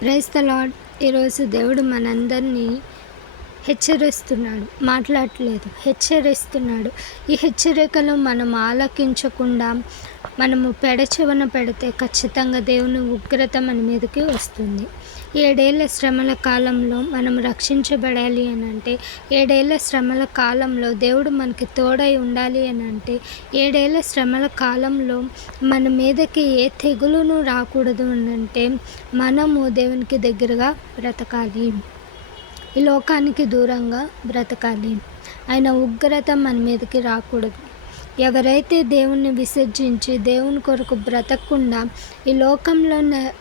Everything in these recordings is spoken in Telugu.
Praise the lord. ఈరోజు దేవుడు మనందరినీ హెచ్చరిస్తున్నాడు. మాట్లాడట్లేదు, హెచ్చరిస్తున్నాడు. ఈ హెచ్చరికలు మనం ఆలకించకుండా మనము పెడచెవిన పెడితే ఖచ్చితంగా దేవుని ఉగ్రత మన మీదకి వస్తుంది. 7 ఏళ్ల శ్రమల కాలంలో మనం రక్షించబడాలి అని అంటే, 7 ఏళ్ల శ్రమల కాలంలో దేవుడు మనకి తోడై ఉండాలి అని అంటే, 7 ఏళ్ల శ్రమల కాలంలో మన మీదకి ఏ తెగులును రాకూడదు అని అంటే, మనము దేవునికి దగ్గరగా బ్రతకాలి, ఈ లోకానికి దూరంగా బ్రతకాలి. ఆయన ఉగ్రత మన మీదకి రాకూడదు. ఎవరైతే దేవుణ్ణి విసర్జించి దేవుని కొరకు బ్రతకకుండా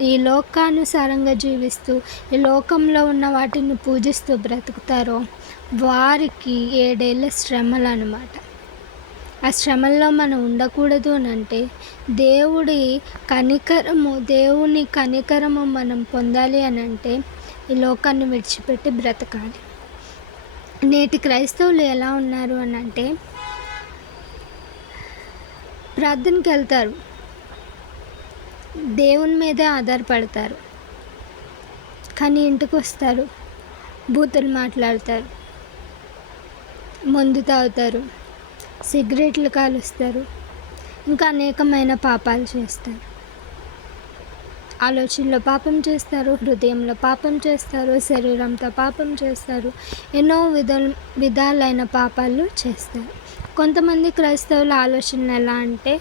ఈ లోకానుసారంగా జీవిస్తూ ఈ లోకంలో ఉన్న వాటిని పూజిస్తూ బ్రతుకుతారో వారికి 7 ఏళ్ల శ్రమలు అన్నమాట. ఆ శ్రమల్లో మనం ఉండకూడదు అని అంటే, దేవుని కనికరము మనం పొందాలి అని అంటే ఈ లోకాన్ని విడిచిపెట్టి బ్రతకాలి. నేటి క్రైస్తవులు ఎలా ఉన్నారు అని అంటే, ప్రార్థనకి వెళ్తారు, దేవుని మీదే ఆధారపడతారు, కానీ ఇంటికి వస్తారు, బూతులు మాట్లాడతారు, మందు తాగుతారు, సిగరెట్లు కాలుస్తారు, ఇంకా అనేకమైన పాపాలు చేస్తారు. ఆలోచనలో పాపం చేస్తారు, హృదయంలో పాపం చేస్తారు, శరీరంతో పాపం చేస్తారు, ఎన్నో విధాలైన పాపాలు చేస్తారు. కొంతమంది క్రైస్తవుల ఆలోచన ఎలా అంటే,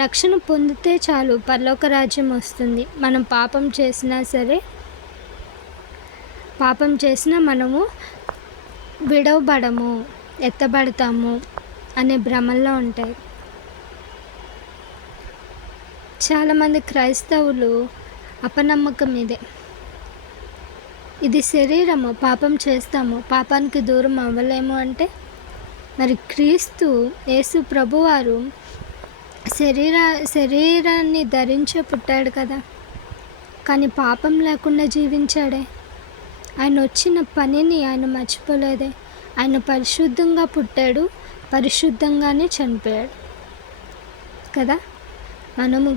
రక్షణ పొందితే చాలు పరలోక రాజ్యం వస్తుంది, మనం పాపం చేసినా మనము విడవబడము, ఎత్తబడతాము అనే భ్రమల్లో ఉంటాయి. చాలామంది క్రైస్తవులు అపనమ్మకం ఇదే. ఇది శరీరము, పాపం చేస్తాము, పాపానికి దూరం అవ్వలేము అంటే, మరి క్రీస్తు యేసు ప్రభువారు శరీరాన్ని ధరించే పుట్టాడు కదా, కానీ పాపం లేకుండా జీవించాడే. ఆయన వచ్చిన పనిని ఆయన మర్చిపోలేదే. ఆయన పరిశుద్ధంగా పుట్టాడు, పరిశుద్ధంగానే చనిపోయాడు కదా. మనము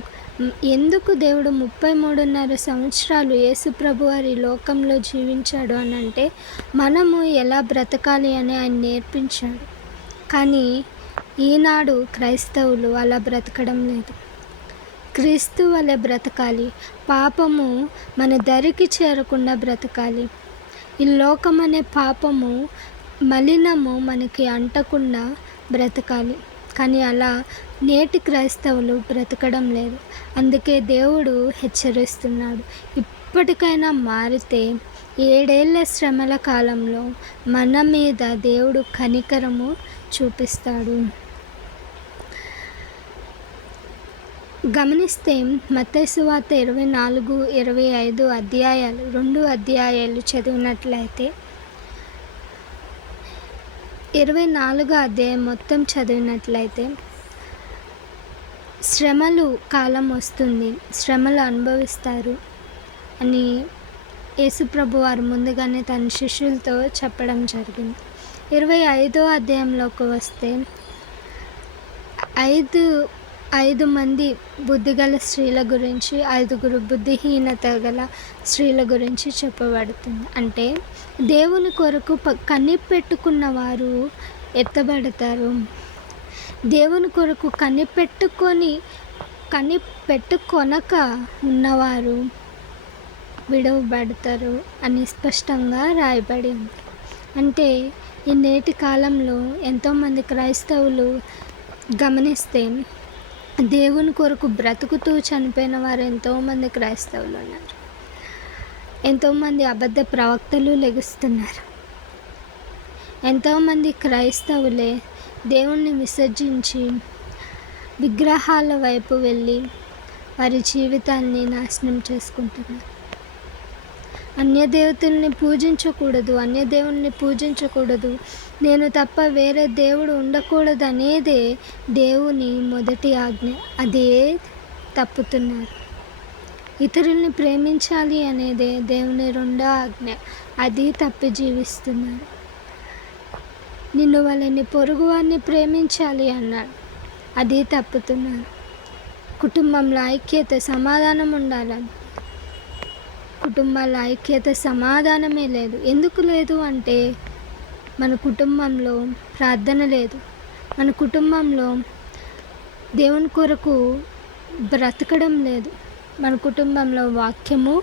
ఎందుకు దేవుడు 33.5 సంవత్సరాలు యేసు ప్రభువారి లోకంలో జీవించాడు అని అంటే, మనము ఎలా బ్రతకాలి అని ఆయన నేర్పించాడు. కానీ ఈనాడు క్రైస్తవులు అలా బ్రతకడం లేదు. క్రీస్తు వలె బ్రతకాలి, పాపము మన దరికి చేరకుండా బ్రతకాలి, ఈ లోకం అనే పాపము మలినము మనకి అంటకుండా బ్రతకాలి. కానీ అలా నేటి క్రైస్తవులు బ్రతకడం లేదు. అందుకే దేవుడు హెచ్చరిస్తున్నాడు, ఇప్పటికైనా మారితే 7 ఏళ్ల శ్రమల కాలంలో మన మీద దేవుడు కనికరము చూపిస్తాడు. గమనిస్తే మత్తయి సువార్త 24-25 అధ్యాయాలు, 2 అధ్యాయాలు చదివినట్లయితే, 24 అధ్యాయం మొత్తం చదివినట్లయితే, శ్రమలు కాలం వస్తుంది, శ్రమలు అనుభవిస్తారు అని యేసుప్రభు వారు ముందుగానే తన శిష్యులతో చెప్పడం జరిగింది. 25వ అధ్యాయంలోకి వస్తే, 5 మంది బుద్ధిగల స్త్రీల గురించి, 5 బుద్ధిహీనత గల స్త్రీల గురించి చెప్పబడుతుంది. అంటే దేవుని కొరకు కనిపెట్టుకున్న వారు ఎత్తబడతారు, దేవుని కొరకు కనిపెట్టుకొనక ఉన్నవారు విడవబడతారు అని స్పష్టంగా రాయబడి ఉంది. అంటే ఈ నేటి కాలంలో ఎంతోమంది క్రైస్తవులు గమనిస్తే, దేవుని కొరకు బ్రతుకుతూ చనిపోయిన వారు ఎంతోమంది క్రైస్తవులు ఉన్నారు. ఎంతోమంది అబద్ధ ప్రవక్తలు లెగుస్తున్నారు. ఎంతోమంది క్రైస్తవులే దేవుణ్ణి విసర్జించి విగ్రహాల వైపు వెళ్ళి వారి జీవితాన్ని నాశనం చేసుకుంటున్నారు. అన్యదేవతల్ని పూజించకూడదు, నేను తప్ప వేరే దేవుడు ఉండకూడదు అనేదే దేవుని మొదటి ఆజ్ఞ. అదే తప్పుతున్నారు. ఇతరుల్ని ప్రేమించాలి అనేదే దేవుని 2వ ఆజ్ఞ. అది తప్పి జీవిస్తున్నారు. నిన్ను వలె పొరుగువారిని ప్రేమించాలి అన్నాడు, అది తప్పుతున్నారు. కుటుంబంలో ఐక్యత, సమాధానం ఉండాలని, కుటుంబాల ఐక్యత, సమాధానమే లేదు. ఎందుకు లేదు అంటే మన కుటుంబంలో ప్రార్థన లేదు. మన కుటుంబంలో దేవుని కొరకు బ్రతకడం లేదు. మన కుటుంబంలో వాక్యము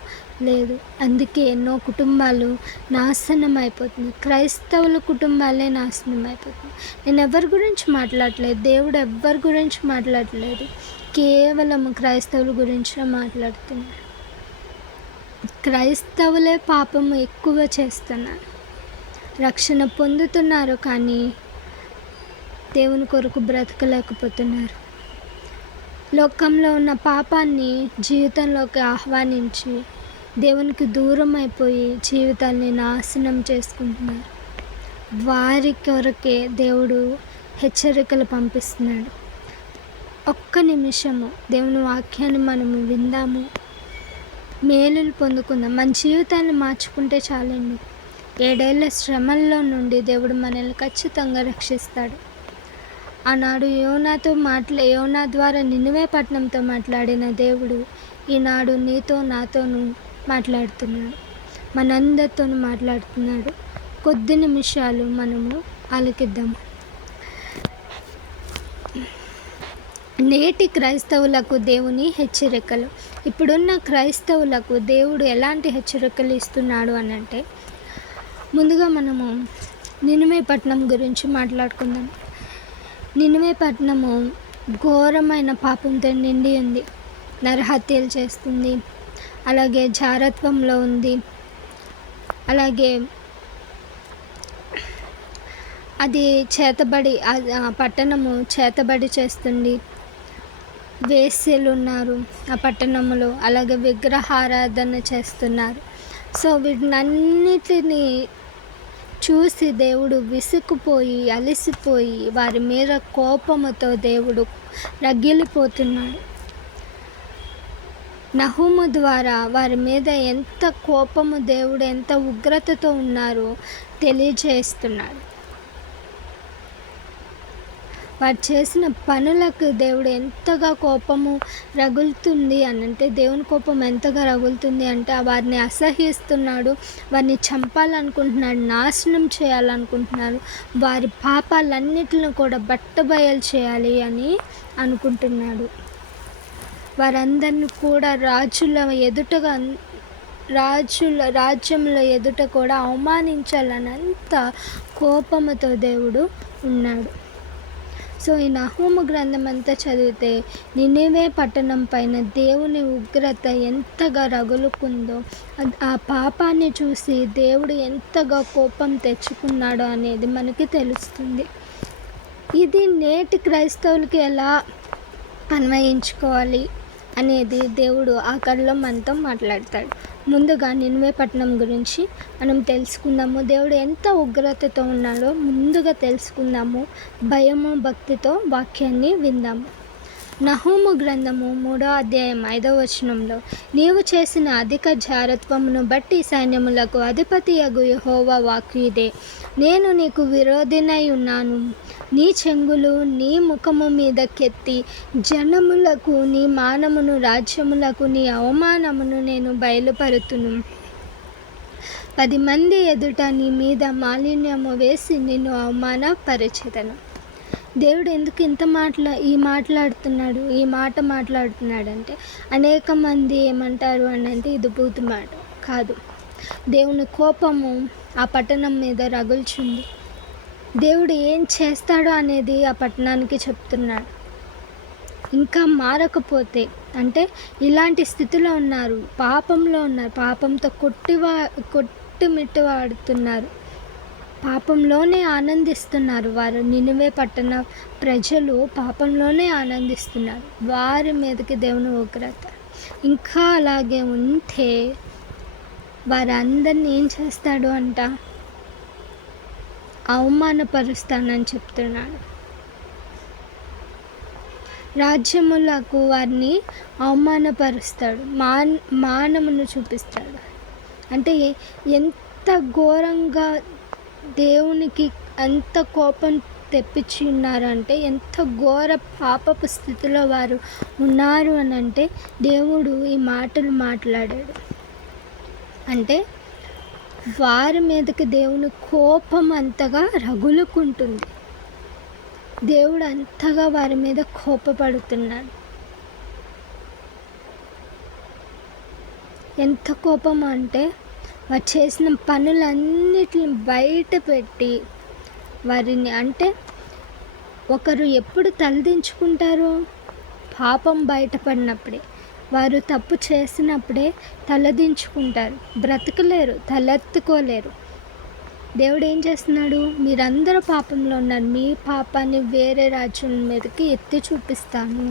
లేదు. అందుకే ఎన్నో కుటుంబాలు నాశనం అయిపోతుంది. క్రైస్తవుల కుటుంబాలే నాశనం అయిపోతుంది. నేను ఎవరి గురించి మాట్లాడట్లేదు, దేవుడు ఎవరి గురించి మాట్లాడట్లేదు, కేవలం క్రైస్తవుల గురించే మాట్లాడుతున్నాడు. క్రైస్తవులే పాపము ఎక్కువ చేస్తున్నారు. రక్షణ పొందుతున్నారు కానీ దేవుని కొరకు బ్రతకలేకపోతున్నారు. లోకంలో ఉన్న పాపాన్ని జీవితంలోకి ఆహ్వానించి దేవునికి దూరం అయిపోయి జీవితాన్ని నాశనం చేసుకుంటున్నారు. వారి కొరకే దేవుడు హెచ్చరికలు పంపిస్తున్నాడు. ఒక్క నిమిషము దేవుని వాక్యాన్ని మనము విందాము, మేలులు పొందుకుందాం, మన జీవితాన్ని మార్చుకుంటే చాలండి. 7 ఏళ్ల శ్రమల్లో నుండి దేవుడు మనల్ని ఖచ్చితంగా రక్షిస్తాడు. ఆనాడు యోనా ద్వారా నినివే పట్టణంతో మాట్లాడిన దేవుడు ఈనాడు నీతో నాతోనూ మాట్లాడుతున్నాడు, మనందరితోనూ మాట్లాడుతున్నాడు. కొద్ది నిమిషాలు మనము ఆలకిద్దాము. నేటి క్రైస్తవులకు దేవుని హెచ్చరికలు. ఇప్పుడున్న క్రైస్తవులకు దేవుడు ఎలాంటి హెచ్చరికలు ఇస్తున్నాడు అని అంటే, ముందుగా మనము నినివే పట్టణం గురించి మాట్లాడుకుందాం. నినివే పట్టణము ఘోరమైన పాపంతో నిండి ఉంది. నరహత్యలు చేస్తుంది, అలాగే జారత్వంలో ఉంది, అలాగే అది చేతబడి, ఆ పట్టణము చేతబడి చేస్తుంది. వేశ్యలు ఉన్నారు ఆ పట్టణంలో, అలాగే విగ్రహారాధన చేస్తున్నారు. సో వీటినన్నిటినీ చూసి దేవుడు విసుకుపోయి అలసిపోయి వారి మీద కోపముతో దేవుడు రగిలిపోతున్నాడు. నహూము ద్వారా వారి మీద ఎంత కోపము, దేవుడు ఎంత ఉగ్రతతో ఉన్నారో తెలియజేస్తున్నాడు. వారు చేసిన పనులకు దేవుడు ఎంతగా కోపము రగులుతుంది అని అంటే, దేవుని కోపం ఎంతగా రగులుతుంది అంటే వారిని అసహ్యిస్తున్నాడు, వారిని చంపాలనుకుంటున్నాడు, నాశనం చేయాలనుకుంటున్నాడు, వారి పాపాలన్నిటిని కూడా బట్టబయలు చేయాలి అని అనుకుంటున్నాడు. వారందరిని కూడా రాజ్యముల ఎదుట కూడా అవమానించాలనంత కోపముతో దేవుడు ఉన్నాడు. సో ఈ నహూము గ్రంథం అంతా చదివితే నినివే పట్టణం పైన దేవుని ఉగ్రత ఎంతగా రగులుకుందో, ఆ పాపాన్ని చూసి దేవుడు ఎంతగా కోపం తెచ్చుకున్నాడో అనేది మనకి తెలుస్తుంది. ఇది నేటి క్రైస్తవులకి ఎలా అన్వయించుకోవాలి అనేది దేవుడు ఆఖరిలో మనతో మాట్లాడతాడు. ముందుగా నినివే పట్టణం గురించి మనం తెలుసుకుందాము. దేవుడు ఎంత ఉగ్రతతో ఉన్నాడో ముందుగా తెలుసుకుందాము. భయము భక్తితో వాక్యాన్ని విందాము. నహూము గ్రంథము 3వ అధ్యాయం 5వ వచనంలో, నీవు చేసిన అధిక జారత్వమును బట్టి సైన్యములకు అధిపతియగు యెహోవా వాక్కు ఇదే, నేను నీకు విరోధినై ఉన్నాను. నీ చెంగులు నీ ముఖము మీద కెత్తి జనములకు నీ మానమును, రాజ్యములకు నీ అవమానమును నేను బయలుపరుతును. 10 మంది ఎదుట నీ మీద మాలిన్యము వేసి నిన్ను అవమానపరచెదను. దేవుడు ఎందుకు ఈ మాట మాట్లాడుతున్నాడంటే, అనేక మంది ఏమంటారు అని అంటే ఇది బూతు మాట కాదు. దేవుని కోపము ఆ పట్టణం మీద రగుల్చుంది. దేవుడు ఏం చేస్తాడో అనేది ఆ పట్టణానికి చెప్తున్నాడు. ఇంకా మారకపోతే అంటే ఇలాంటి స్థితిలో ఉన్నారు, పాపంలో ఉన్నారు, పాపంతో కొట్టుమిట్టాడుతున్నారు, పాపంలోనే ఆనందిస్తున్నారు. వారు నినివే పట్టణ ప్రజలు పాపంలోనే ఆనందిస్తున్నారు. వారి మీదకి దేవుని ఉగ్రత. ఇంకా అలాగే ఉంటే వారందరినీ ఏం చేస్తాడు అంట, అవమానపరుస్తానని చెప్తున్నాడు. రాజ్యములకు వారిని అవమానపరుస్తాడు, మానమును చూపిస్తాడు. అంటే ఎంత ఘోరంగా దేవునికి అంత కోపం తెప్పించి ఉన్నారంటే, ఎంత ఘోర పాపపు స్థితిలో వారు ఉన్నారు అని అంటే దేవుడు ఈ మాటలు మాట్లాడాడు. అంటే వారి మీదకి దేవుని కోపం అంతగా రగులుకుంటుంది. దేవుడు అంతగా వారి మీద కోపపడుతున్నాడు. ఎంత కోపం అంటే వారు చేసిన పనులన్నిటిని బయట పెట్టి వారిని, అంటే ఒకరు ఎప్పుడు తలదించుకుంటారు? పాపం బయటపడినప్పుడే, వారు తప్పు చేసినప్పుడే తలదించుకుంటారు. బ్రతకలేరు, తలెత్తుకోలేరు. దేవుడు ఏం చేస్తున్నాడు? మీరందరూ పాపంలో ఉన్నారు, మీ పాపాన్ని వేరే రాజ్యం మీదకి ఎత్తి చూపిస్తాను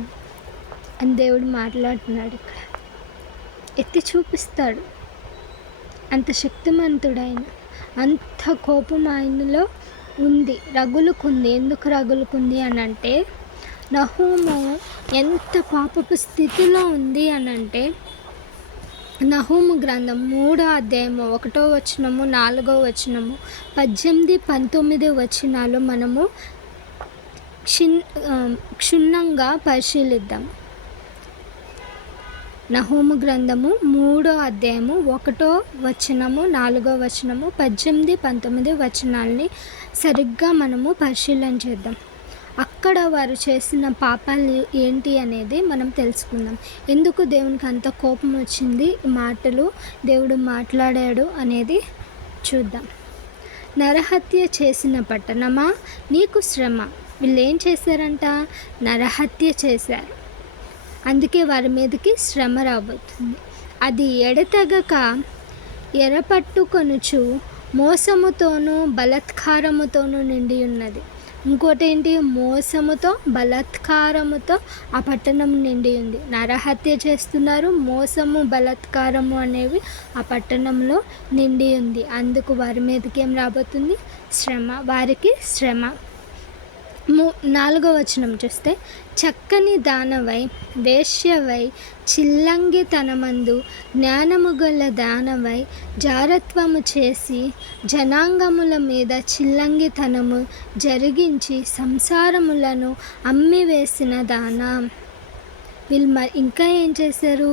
అని దేవుడు మాట్లాడుతున్నాడు. ఇక్కడ ఎత్తి చూపిస్తాడు. అంత శక్తిమంతుడైన, అంత కోపం ఆయనలో ఉంది, రగులుకుంది. ఎందుకు రగులుకుంది అని అంటే, నహూము ఎంత పాపపు స్థితిలో ఉంది అని అంటే, నహూము గ్రంథం 3వ అధ్యాయము 1వ వచనము 4వ వచనము 18, 19 వచనాలు మనము క్షుణ్ణంగా పరిశీలిద్దాం. నహూము గ్రంథము 3వ అధ్యాయము 1వ వచనము 4వ వచనము 18, 19 వచనాలని సరిగ్గా మనము పరిశీలన చేద్దాం. అక్కడ వారు చేసిన పాపాలు ఏంటి అనేది మనం తెలుసుకుందాం. ఎందుకు దేవునికి అంత కోపం వచ్చింది, మాటలు దేవుడు మాట్లాడాడు అనేది చూద్దాం. నరహత్య చేసిన పట్టణమా నీకు శ్రమ. వీళ్ళు ఏం చేశారంట? నరహత్య చేశారు. అందుకే వారి మీదకి శ్రమ రాబోతుంది. అది ఎడతెగక ఎరపట్టుకొనుచు మోసముతోనూ బలాత్కారముతోనూ నిండి ఉన్నది. ఇంకోటి ఏంటి? మోసముతో బలాత్కారముతో ఆ పట్టణం నిండి ఉంది. నరహత్య చేస్తున్నారు, మోసము బలాత్కారము అనేవి ఆ పట్టణంలో నిండి ఉంది. అందుకు వారి మీదకి ఏం రాబోతుంది? శ్రమ. వారికి శ్రమ. 4వ వచనం చూస్తే, చక్కని దానవై వేశ్యవై చిల్లంగితనమందు జ్ఞానము గల దానవై జారత్వము చేసి జనాంగముల మీద చిల్లంగితనము జరిగించి సంసారములను అమ్మివేసిన దానా. వీళ్ళు ఇంకా ఏం చేశారు?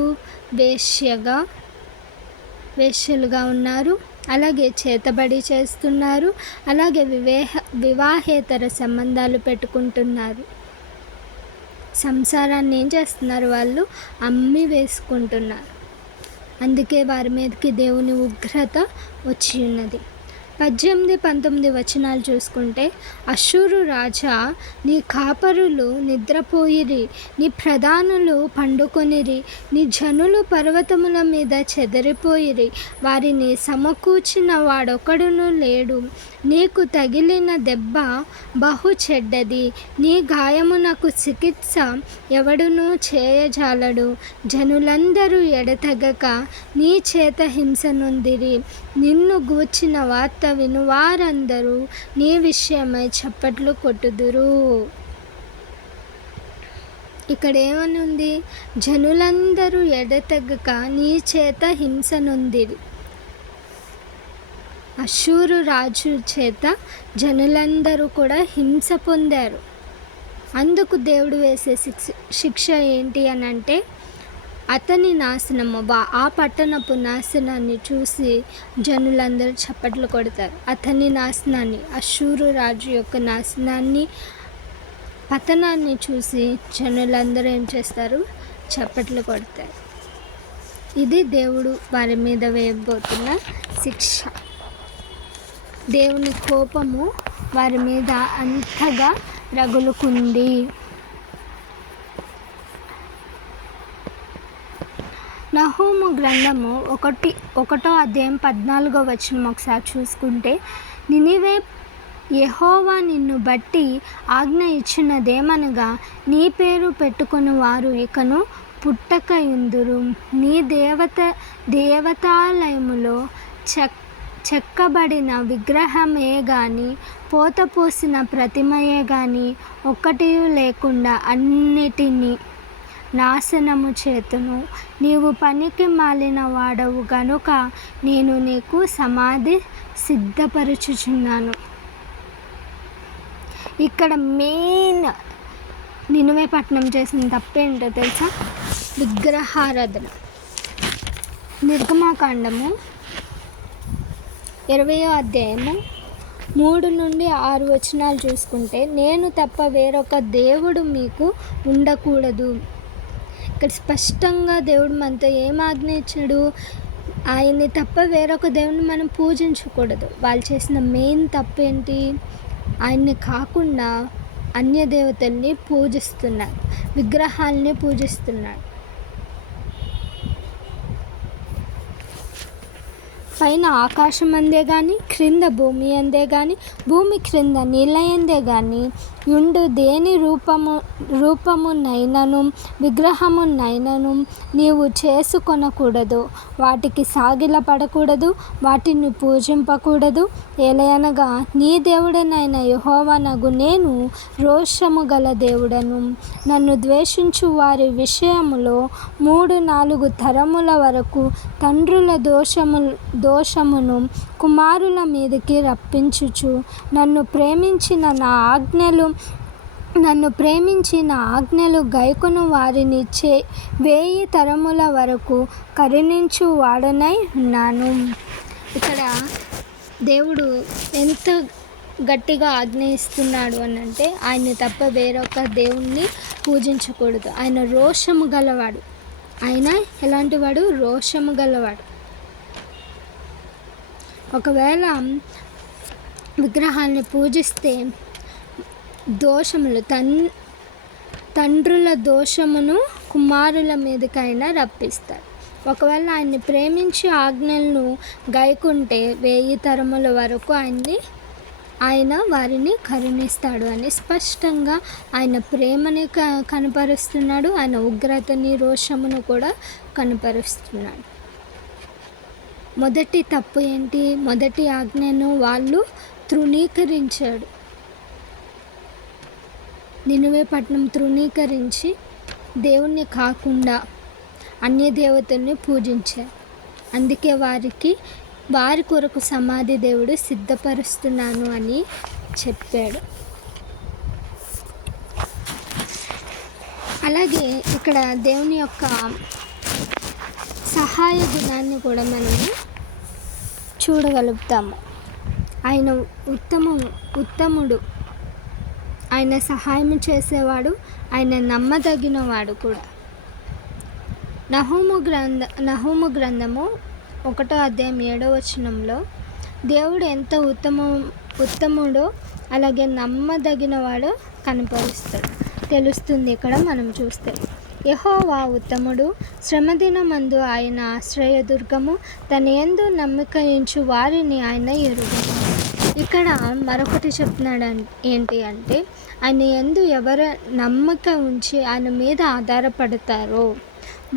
వేశ్యలుగా ఉన్నారు, అలాగే చేతబడి చేస్తున్నారు, అలాగే వివాహేతర సంబంధాలు పెట్టుకుంటున్నారు. సంసారాన్ని ఏం చేస్తున్నారు? వాళ్ళు అమ్మి వేసుకుంటున్నారు. అందుకే వారి మీదకి దేవుని ఉగ్రత వచ్చి ఉన్నది. 18, 19 వచనాలు చూసుకుంటే, అష్షూరు రాజా, నీ కాపరులు నిద్రపోయిరి, నీ ప్రధానులు పండుకొనిరి, నీ జనులు పర్వతముల మీద చెదరిపోయిరి, వారిని సమకూర్చిన వాడొకడును లేడు. నీకు తగిలిన దెబ్బ బహు చెడ్డది, నీ గాయమునకు చికిత్స ఎవడునూ చేయజాలడు. జనులందరూ ఎడతెగక నీ చేత హింస నొందిరి. నిన్ను గూర్చిన వార్త వినువారందరూ నీ విషయమై చప్పట్లు కొట్టుదురు. ఇక్కడ ఏమని ఉంది? జనులందరూ ఎడతెగక నీ చేత హింస నొందిరి. అష్షూరు రాజు చేత జనులందరూ కూడా హింస పొందారు. అందుకు దేవుడు వేసే శిక్ష ఏంటి అని అంటే, అతని నాశనము. ఆ పట్టణపు నాశనాన్ని చూసి జనులందరూ చప్పట్లు కొడతారు. అతని నాశనాన్ని, అష్షూరు రాజు యొక్క నాశనాన్ని, పతనాన్ని చూసి జనులందరూ ఏం చేస్తారు? చప్పట్లు కొడతారు. ఇది దేవుడు వారి మీద వేయబోతున్న శిక్ష. దేవుని కోపము వారి మీద అంతగా రగులుకుంది. నహూము గ్రంథము 1వ అధ్యాయం 14వ వచనం ఒకసారి చూసుకుంటే, నినివే యెహోవా నిన్ను బట్టి ఆజ్ఞ ఇచ్చినదేమనగా, నీ పేరు పెట్టుకుని వారు ఇకను పుట్టకయుందురు. నీ దేవతాలయములో చెక్కబడిన విగ్రహమే గాని పోతపోసిన ప్రతిమయే గాని ఒక్కటి లేకుండా అన్నిటినీ నాశనము చేతును. నీవు పనికి మాలిన వాడవు గనుక నేను నీకు సమాధి సిద్ధపరచుచున్నాను. ఇక్కడ మెయిన్ నినివే పట్టణం చేసిన తప్పేంటో తెలుసా? విగ్రహారాధన. నిర్గమాకాండము 20వ అధ్యాయము 3-6 చూసుకుంటే, నేను తప్ప వేరొక దేవుడు మీకు ఉండకూడదు. ఇక్కడ స్పష్టంగా దేవుడు మనతో ఏం ఆజ్ఞ ఇచ్చాడు? ఆయన్ని తప్ప వేరొక దేవుడిని మనం పూజించకూడదు. వాళ్ళు చేసిన మెయిన్ తప్పేంటి? ఆయన్ని కాకుండా అన్య దేవతల్ని పూజిస్తున్నారు, విగ్రహాల్ని పూజిస్తున్నారు. పైన ఆకాశం అందే కానీ, క్రింద భూమి అందే కానీ, భూమి క్రింద నీళ్ళ అందే కానీ యుండు దేని రూపమునైనను విగ్రహమునైనను నీవు చేసుకొనకూడదు. వాటికి సాగిలపడకూడదు, వాటిని పూజింపకూడదు. ఏలయనగా నీ దేవుడనైన యెహోవానగు నేను రోషము గల దేవుడను. నన్ను ద్వేషించు వారి విషయములో 3-4 తరముల వరకు తండ్రుల దోషమును కుమారుల మీదకి రప్పించుచు నన్ను ప్రేమించి నా ఆజ్ఞలు గైకొను వారిని 1000 తరముల వరకు కరుణించు వాడనై ఉన్నాను. ఇక్కడ దేవుడు ఎంత గట్టిగా ఆజ్ఞ ఇస్తున్నాడు అని అంటే, ఆయన్ని తప్ప వేరొక దేవుణ్ణి పూజించకూడదు. ఆయన రోషము గలవాడు. ఆయన ఎలాంటి వాడు? రోషము గలవాడు. ఒకవేళ విగ్రహాన్ని పూజిస్తే దోషములు తండ్రుల దోషమును కుమారుల మీదకైనా రప్పిస్తాడు. ఒకవేళ ఆయన్ని ప్రేమించి ఆజ్ఞలను గైకుంటే 1000 తరముల వరకు ఆయన వారిని కరుణిస్తాడు అని స్పష్టంగా ఆయన ప్రేమని కనపరుస్తున్నాడు. ఆయన ఉగ్రతని, రోషమును కూడా కనపరుస్తున్నాడు. మొదటి తప్పు ఏంటి? మొదటి ఆజ్ఞను వాళ్ళు తృణీకరించాడు. నినివే పట్టణం తృణీకరించి దేవుణ్ణి కాకుండా అన్య దేవతల్ని పూజించారు. అందుకే వారి కొరకు సమాధి దేవుడు సిద్ధపరుస్తున్నాను అని చెప్పాడు. అలాగే ఇక్కడ దేవుని యొక్క సహాయ గుణాన్ని కూడా మనము చూడగలుగుతాము. ఆయన ఉత్తముడు, ఆయన సహాయం చేసేవాడు, ఆయన నమ్మదగినవాడు కూడా. నహూము గ్రంథము 1వ అధ్యాయం 7వ వచనంలో దేవుడు ఎంత ఉత్తముడో అలాగే నమ్మదగినవాడో తెలుస్తుంది. ఇక్కడ మనం చూస్తే యెహోవా ఉత్తముడు, శ్రమదినమందు ఆయన ఆశ్రయదుర్గము, తన యందు నమ్మిక ఉంచు వారిని ఆయన ఎరుగును. ఇక్కడ మరొకటి చెప్తున్నాడు ఏంటి అంటే, ఆయన యందు ఎవరు నమ్మక ఉంచి ఆయన మీద ఆధారపడతారో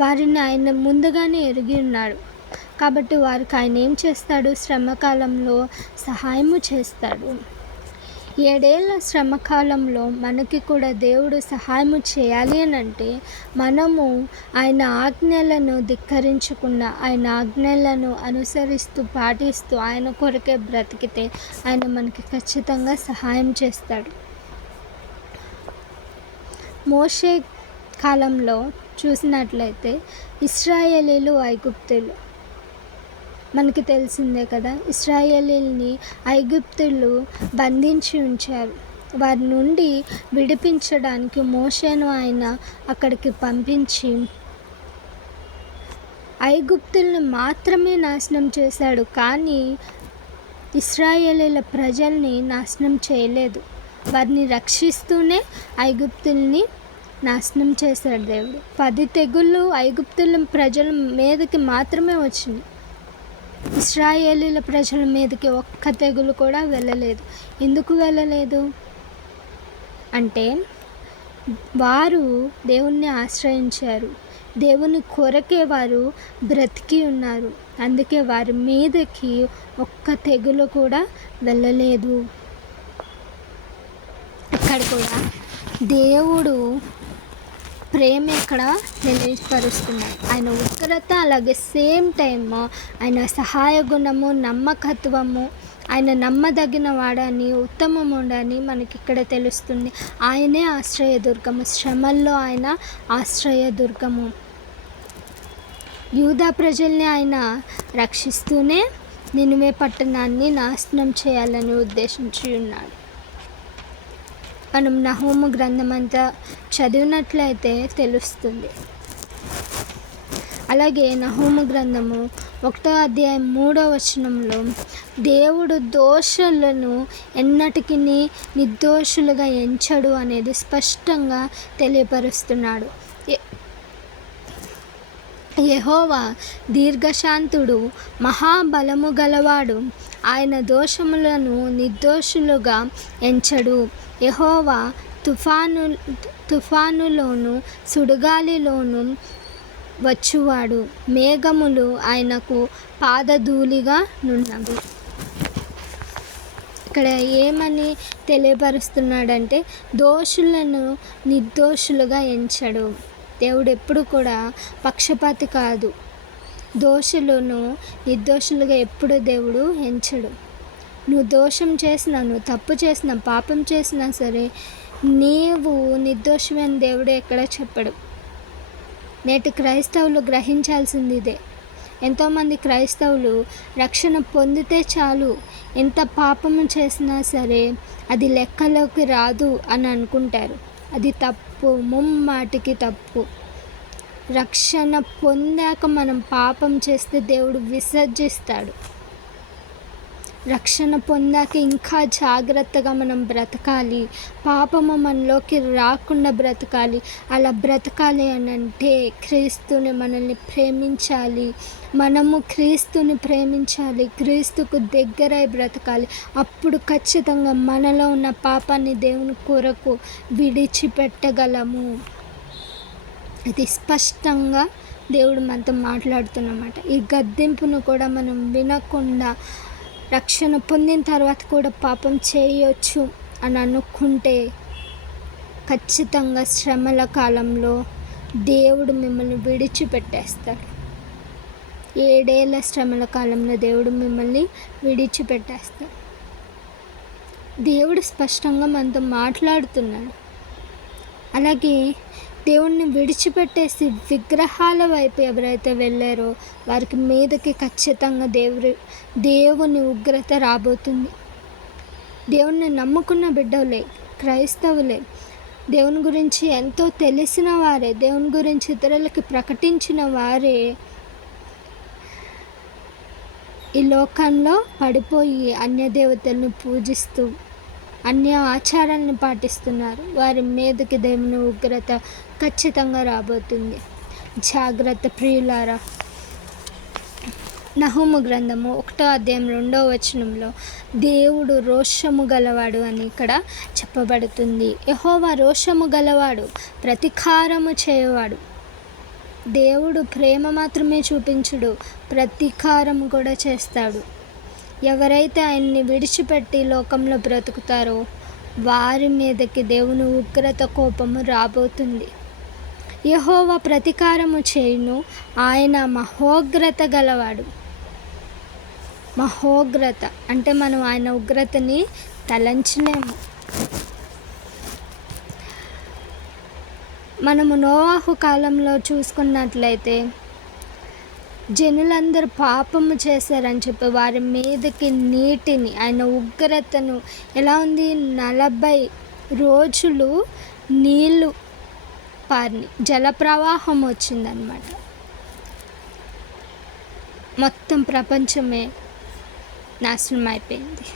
వారిని ఆయన ముందుగానే ఎరిగి ఉన్నాడు. కాబట్టి వారికి ఆయన ఏం చేస్తాడు? శ్రమకాలంలో సహాయము చేస్తాడు. 7 ఏళ్ల శ్రమకాలంలో మనకి కూడా దేవుడు సహాయము చేయాలి అని అంటే, మనము ఆయన ఆజ్ఞలను ధిక్కరించకుండా ఆయన ఆజ్ఞలను అనుసరిస్తూ పాటిస్తూ ఆయన కొరకే బ్రతికితే ఆయన మనకి ఖచ్చితంగా సహాయం చేస్తాడు. మోషే కాలంలో చూసినట్లయితే ఇశ్రాయేలీలు, ఐగుప్తీయులు మనకి తెలిసిందే కదా. ఇశ్రాయేలీల్ని ఐగుప్తీయులు బంధించి ఉంచారు. వారి నుండి విడిపించడానికి మోషేను ఆయన అక్కడికి పంపించి ఐగుప్తుల్ని మాత్రమే నాశనం చేశాడు, కానీ ఇశ్రాయేలీల ప్రజల్ని నాశనం చేయలేదు. వారిని రక్షిస్తూనే ఐగుప్తుల్ని నాశనం చేశాడు దేవుడు. 10 తెగుళ్ళు ఐగుప్తుల ప్రజల మీదకి మాత్రమే వచ్చింది. ఇశ్రాయేలీల ప్రజల మీదకి ఒక్క తెగులు కూడా వెళ్ళలేదు. ఎందుకు వెళ్ళలేదు అంటే, వారు దేవుణ్ణి ఆశ్రయించారు, దేవుని కొరకే వారు బ్రతికి ఉన్నారు. అందుకే వారి మీదకి ఒక్క తెగులు కూడా వెళ్ళలేదు. ఇక్కడ కూడా దేవుడు ప్రేమ ఇక్కడ తెలియపరుస్తున్నాడు. ఆయన ఉగ్రత, అలాగే సేమ్ టైమ్ ఆయన సహాయ గుణము, నమ్మకత్వము, ఆయన నమ్మదగిన వాడని, ఉత్తమముడని మనకి ఇక్కడ తెలుస్తుంది. ఆయనే ఆశ్రయదుర్గము. శ్రమల్లో ఆయన ఆశ్రయదుర్గము. యూదా ప్రజల్ని ఆయన రక్షిస్తూనే నినివే పట్టణాన్ని నాశనం చేయాలని ఉద్దేశించి ఉన్నాడు. మనం నహూము గ్రంథం అంతా చదివినట్లయితే తెలుస్తుంది. అలాగే నహూము గ్రంథము 1వ అధ్యాయం 3వ వచనంలో దేవుడు దోషులను ఎన్నటికీ నిర్దోషులుగా ఎంచడు అనేది స్పష్టంగా తెలియపరుస్తున్నాడు. యెహోవా దీర్ఘశాంతుడు, మహాబలము గలవాడు, ఆయన దోషములను నిర్దోషులుగా ఎంచడు. యెహోవా తుఫానులోను సుడిగాలిలోను వచ్చువాడు, మేఘములు ఆయనకు పాదధూళిగా నున్నవి. ఇక్కడ ఏమని తెలియపరుస్తున్నాడంటే దోషులను నిర్దోషులుగా ఎంచడు. దేవుడు ఎప్పుడు కూడా పక్షపాతి కాదు. దోషులను నిర్దోషులుగా ఎప్పుడు దేవుడు ఎంచడు. నువ్వు దోషం చేసినా, నువ్వు తప్పు చేసినా, పాపం చేసినా సరే నీవు నిర్దోషమైన దేవుడు ఎక్కడ చెప్పడు. నేటి క్రైస్తవులు గ్రహించాల్సింది ఇదే. ఎంతోమంది క్రైస్తవులు రక్షణ పొందితే చాలు, ఎంత పాపము చేసినా సరే అది లెక్కలోకి రాదు అని అనుకుంటారు. అది తప్పు, ముమ్మాటికి తప్పు. రక్షణ పొందాక మనం పాపం చేస్తే దేవుడు విసర్జిస్తాడు. రక్షణ పొందాక ఇంకా జాగ్రత్తగా మనం బ్రతకాలి, పాపము మనలోకి రాకుండా బ్రతకాలి. అలా బ్రతకాలి అని అంటే క్రీస్తుని మనల్ని ప్రేమించాలి, మనము క్రీస్తుని ప్రేమించాలి, క్రీస్తుకు దగ్గరై బ్రతకాలి. అప్పుడు ఖచ్చితంగా మనలో ఉన్న పాపాన్ని దేవుని కొరకు విడిచిపెట్టగలము. ఇది స్పష్టంగా దేవుడు మనతో మాట్లాడుతున్నమాట. ఈ గద్దింపును కూడా మనం వినకుండా రక్షణ పొందిన తర్వాత కూడా పాపం చేయొచ్చు అని అనుకుంటే ఖచ్చితంగా శ్రమల కాలంలో దేవుడు మిమ్మల్ని విడిచిపెట్టేస్తాడు. 7 ఏళ్ల శ్రమల కాలంలో దేవుడు మిమ్మల్ని విడిచిపెట్టేస్తాడు. దేవుడు స్పష్టంగా మనతో మాట్లాడుతున్నాడు. అలాగే దేవుణ్ణి విడిచిపెట్టేసి విగ్రహాల వైపు ఎవరైతే వెళ్ళారో వారికి మీదకి ఖచ్చితంగా దేవుని ఉగ్రత రాబోతుంది. దేవుణ్ణి నమ్ముకున్న బిడ్డలే, క్రైస్తవులే, దేవుని గురించి ఎంతో తెలిసిన వారే, దేవుని గురించి ఇతరులకి ప్రకటించిన వారే ఈ లోకంలో పడిపోయి అన్య దేవతలను పూజిస్తూ అన్య ఆచారాలను పాటిస్తున్నారు. వారి మీదకి దేవుని ఉగ్రత ఖచ్చితంగా రాబోతుంది. జాగ్రత్త ప్రియులారా. నహూము గ్రంథము 1వ అధ్యాయం 2వ వచనంలో దేవుడు రోషము గలవాడు అని ఇక్కడ చెప్పబడుతుంది. యెహోవా రోషము గలవాడు, ప్రతీకారము చేయవాడు. దేవుడు ప్రేమ మాత్రమే చూపించుడు, ప్రతీకారము కూడా చేస్తాడు. ఎవరైతే ఆయన్ని విడిచిపెట్టి లోకంలో బ్రతుకుతారో వారి మీదకి దేవుని ఉగ్రత కోపము రాబోతుంది. యెహోవా ప్రతీకారము చేయును, ఆయన మహోగ్రత గలవాడు. మహోగ్రత అంటే మనం ఆయన ఉగ్రతని తలంచలేము. మనము నోవాహు కాలంలో చూసుకున్నట్లయితే జనులందరూ పాపము చేశారని చెప్పి వారి మీదకి నీటిని, ఆయన ఉగ్రతను ఎలా ఉంది, 40 రోజులు నీళ్ళు పారిని, జలప్రవాహం వచ్చిందనమాట. మొత్తం ప్రపంచమే నాశనం అయిపోయింది.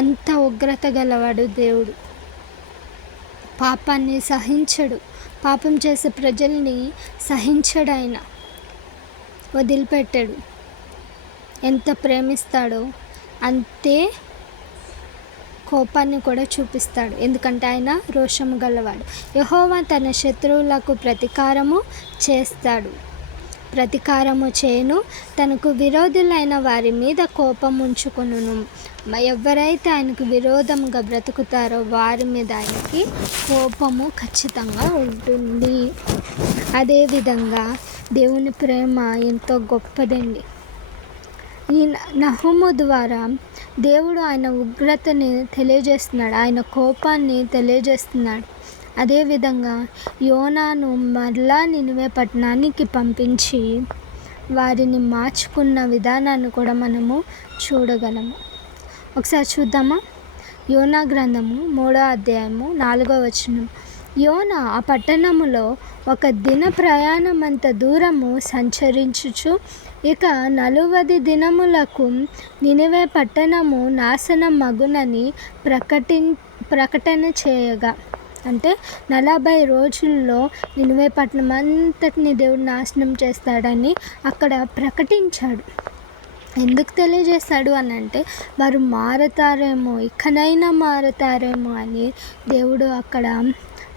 అంత ఉగ్రత గలవాడు దేవుడు. పాపాన్ని సహించడు, పాపం చేసే ప్రజల్ని సహించడు, ఆయన వదిలిపెట్టాడు. ఎంత ప్రేమిస్తాడో అంతే కోపాన్ని కూడా చూపిస్తాడు, ఎందుకంటే ఆయన రోషము గలవాడు. యెహోవా తన శత్రువులకు ప్రతీకారము చేస్తాడు, ప్రతీకారము చేయను, తనకు విరోధులైన వారి మీద కోపం ఉంచుకొనును. ఎవరైతే ఆయనకు విరోధంగా బ్రతుకుతారో వారి మీద ఆయనకి కోపము ఖచ్చితంగా ఉంటుంది. అదేవిధంగా దేవుని ప్రేమ ఎంతో గొప్పదండి. ఈ నహూము ద్వారా దేవుడు ఆయన ఉగ్రతని తెలియజేస్తున్నాడు, ఆయన కోపాన్ని తెలియజేస్తున్నాడు. అదేవిధంగా యోనాను మరలా నినివే పట్టణానికి పంపించి వారిని మార్చుకున్న విధానాన్ని కూడా మనము చూడగలము. ఒకసారి చూద్దామా? యోనా గ్రంథము 3వ అధ్యాయము 4వ వచనం. యోనా ఆ పట్టణములో ఒక దిన ప్రయాణమంత దూరము సంచరించుచు ఇక 40 దినములకు నినివే పట్టణము నాశనం మగునని ప్రకటన చేయగా, అంటే 40 రోజుల్లో నినివే పట్టణం అంతటిని దేవుడు నాశనం చేస్తాడని అక్కడ ప్రకటించాడు. ఎందుకు తెలియజేస్తాడు అని అంటే, వారు మారతారేమో, ఇకనైనా మారతారేమో అని దేవుడు అక్కడ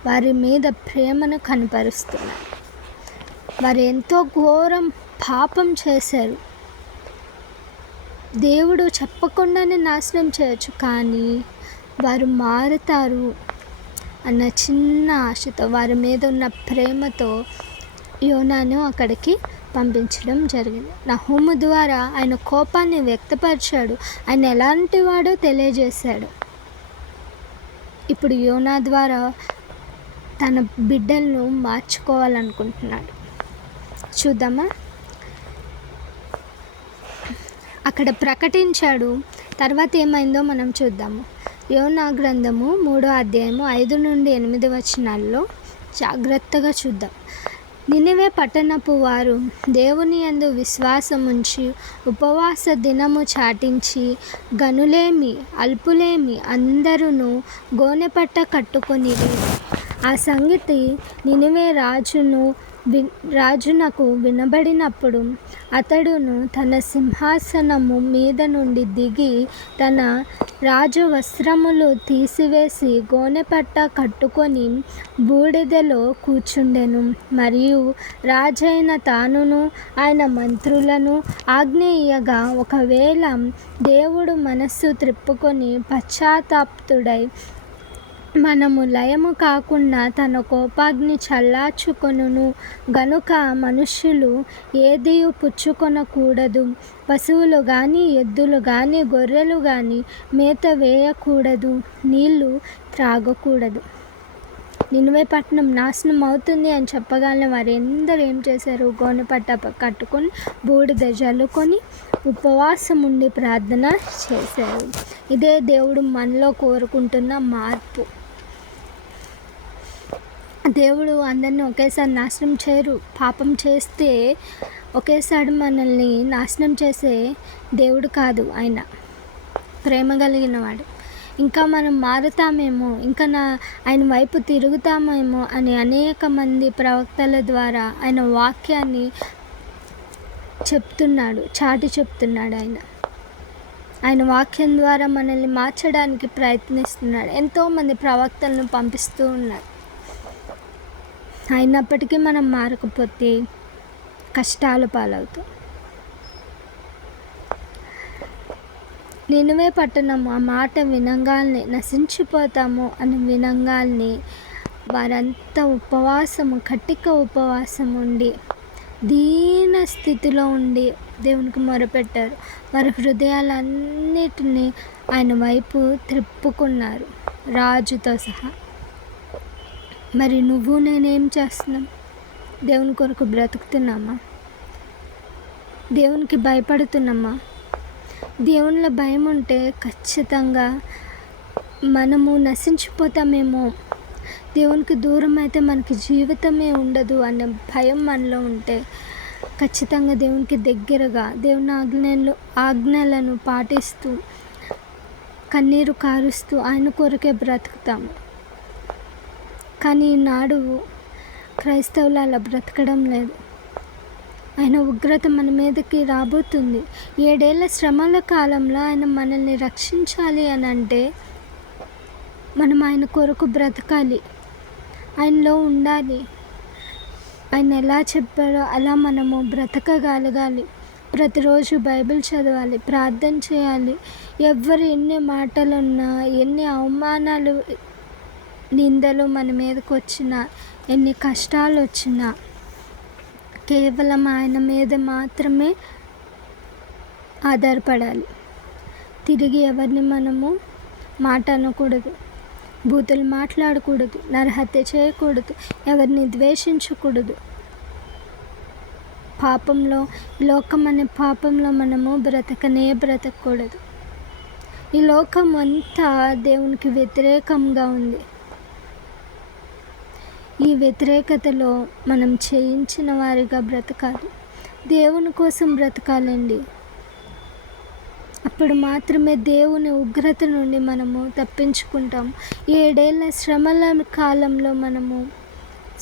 వారి మీద ప్రేమను కనపరుస్తున్నాడు. వారు ఎంతో ఘోరం పాపం చేశారు. దేవుడు చెప్పకుండానే నాశనం చేయొచ్చు, కానీ వారు మారుతారు అన్న చిన్న ఆశతో, వారి మీద ఉన్న ప్రేమతో యోనాను అక్కడికి పంపించడం జరిగింది. నహూము ద్వారా ఆయన కోపాన్ని వ్యక్తపరిచాడు. ఆయన ఎలాంటి వాడో తెలియజేశాడు. ఇప్పుడు యోనా ద్వారా తన బిడ్డలను మార్చుకోవాలనుకుంటున్నాడు. చూద్దామా? అక్కడ ప్రకటించాడు. తర్వాత ఏమైందో మనం చూద్దాము. యోనా గ్రంథము 3వ అధ్యాయము 5 నుండి 8 వచనాల్లో జాగ్రత్తగా చూద్దాం. నినివే పట్టణపు వారు దేవుని యందు విశ్వాసముంచి ఉపవాస దినము చాటించి గనులేమి అల్పులేమి అందరూ గోనెపట్ట కట్టుకొనిరి. ఆ సంగతి నినివే రాజునకు వినబడినప్పుడు అతడును తన సింహాసనము మీద నుండి దిగి తన రాజు వస్త్రములు తీసివేసి గోనెపట్ట కట్టుకొని బూడిదలో కూర్చుండెను. మరియు రాజైన తానును ఆయన మంత్రులను ఆజ్ఞేయగా, ఒకవేళ దేవుడు మనస్సు త్రిప్పుకొని పశ్చాత్తాపుడై మనము లయము కాకుండా తన కోపాగ్ని చల్లార్చుకొనును గనుక మనుష్యులు ఏదియు పుచ్చుకొనకూడదు, పశువులు కానీ ఎద్దులు కానీ గొర్రెలు కానీ మేత వేయకూడదు, నీళ్లు త్రాగకూడదు. నినివే పట్టణం నాశనం అవుతుంది అని చెప్పగానే వారందరూ ఏం చేశారు? గోనెపట్ట కట్టుకొని బూడిద జల్లుకొని ఉపవాసం ఉండి ప్రార్థన చేశారు. ఇదే దేవుడు మనలో కోరుకుంటున్న మార్పు. దేవుడు అందరినీ ఒకేసారి నాశనం చేయరు. పాపం చేస్తే ఒకేసారి మనల్ని నాశనం చేసే దేవుడు కాదు. ఆయన ప్రేమ కలిగిన వాడు. ఇంకా మనం మారుతామేమో, ఇంకా ఆయన వైపు తిరుగుతామేమో అని అనేక మంది ప్రవక్తల ద్వారా ఆయన వాక్యాన్ని చెప్తున్నాడు, చాటి చెప్తున్నాడు. ఆయన వాక్యం ద్వారా మనల్ని మార్చడానికి ప్రయత్నిస్తున్నాడు. ఎంతోమంది ప్రవక్తలను పంపిస్తూ ఉన్నాడు. అయినప్పటికీ మనం మారకపోతే కష్టాల పాలవుతాం. నినివే పట్టణం ఆ మాట వినంగాల్ని నశించిపోతాము అని వినంగాల్ని వారంతా కటిక ఉపవాసం ఉండి దీన స్థితిలో ఉండి దేవునికి మొరపెట్టారు. వారి హృదయాలన్నిటినీ ఆయన వైపు త్రిప్పుకున్నారు, రాజుతో సహా. మరి నువ్వు నేనేం చేస్తున్నాం? దేవుని కొరకు బ్రతుకుతున్నామా? దేవునికి భయపడుతున్నామా? దేవునిలో భయం ఉంటే ఖచ్చితంగా మనము నశించిపోతామేమో, దేవునికి దూరం అయితే మనకి జీవితమే ఉండదు అనే భయం మనలో ఉంటే ఖచ్చితంగా దేవునికి దగ్గరగా దేవుని ఆజ్ఞలను పాటిస్తూ కన్నీరు కారుస్తూ ఆయన కొరకే బ్రతుకుతాము. కానీ ఈనాడు క్రైస్తవులు అలా బ్రతకడం లేదు. ఆయన ఉగ్రత మన మీదకి రాబోతుంది. 7 ఏళ్ల శ్రమల కాలంలో ఆయన మనల్ని రక్షించాలి అని అంటే మనం ఆయన కొరకు బ్రతకాలి, ఆయనలో ఉండాలి. ఆయన ఎలా చెప్పాడో అలా మనము బ్రతకగలగాలి. ప్రతిరోజు బైబిల్ చదవాలి, ప్రార్థన చేయాలి. ఎవరు ఎన్ని మాటలున్నా, ఎన్ని అవమానాలు నిందలు మన మీదకి వచ్చినా, ఎన్ని కష్టాలు వచ్చినా కేవలం ఆయన మీద మాత్రమే ఆధారపడాలి. తిరిగి ఎవరిని మనము మాట అనకూడదు, బూతులు మాట్లాడకూడదు, నరహత్య చేయకూడదు, ఎవరిని ద్వేషించకూడదు. పాపంలో, లోకం అనే పాపంలో మనము బ్రతకకూడదు. ఈ లోకం అంతా దేవునికి వ్యతిరేకంగా ఉంది. ఈ వ్యతిరేకతలో మనం చేయించిన వారిగా బ్రతకాలి. దేవుని కోసం బ్రతకాలండి. అప్పుడు మాత్రమే దేవుని ఉగ్రత నుండి మనము తప్పించుకుంటాం. 7 ఏళ్ల శ్రమల కాలంలో మనము